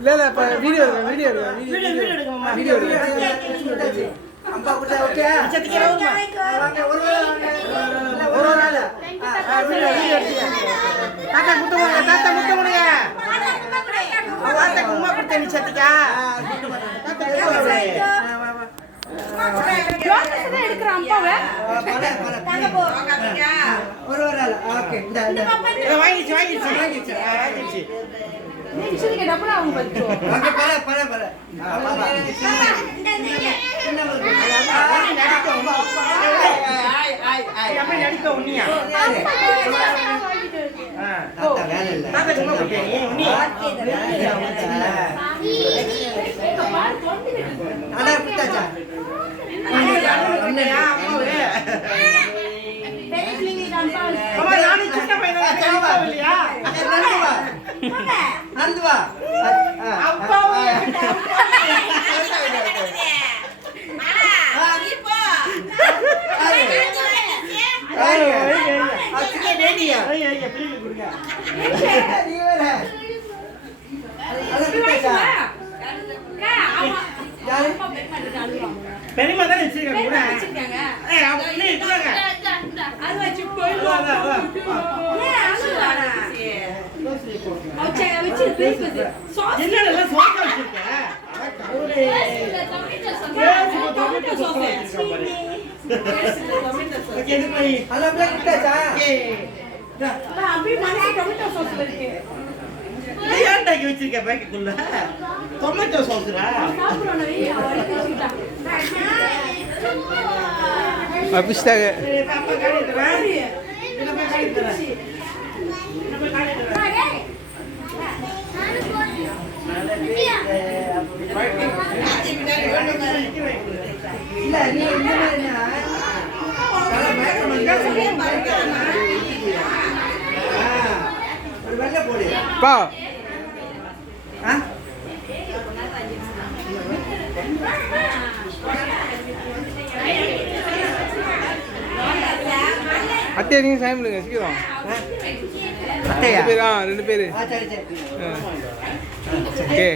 இல்ல இப்ப வீடியோ அம்பா கொடுத்தா ஓகே சத்திக்கே வாங்க ஒரு ஆளு தாத்தா முத்தமுங்க தாத்தா கும்மா கொடுத்தா நீ சத்திக்கா எடுக்கிறான் அப்பாவே ஒரு ஆளு ஓகே இந்த வாங்கிச்சு நீ சின்ன டபுள் ஆகும் பச்சோ ஓகே பர நடிக்க உன்னியா தாத்தா வேலை இல்ல தாத்தா சும்மா போட்டே நீ உன்னியா அட புட்டாச்சா உன்னையா அம்மாவே அம்மா நானே சின்ன பையனா இல்லையா நந்துவா அப்பாவே பெரியமா தான் வச்சிருக்காங்க வச்சிருக்க பேக்குள்ள டொமேட்டோ சாஸ்ரா அபிஷ்டாக பாப்பா காடிடுறா என்ன போய் காடிடுறா இல்ல நீ என்ன ஒரு வெள்ளை போடு பா அத்தையா நீங்க சாயம் பண்ணுங்க சீக்கிரம் அத்தையா ரெண்டு பேரு சரி ஓகே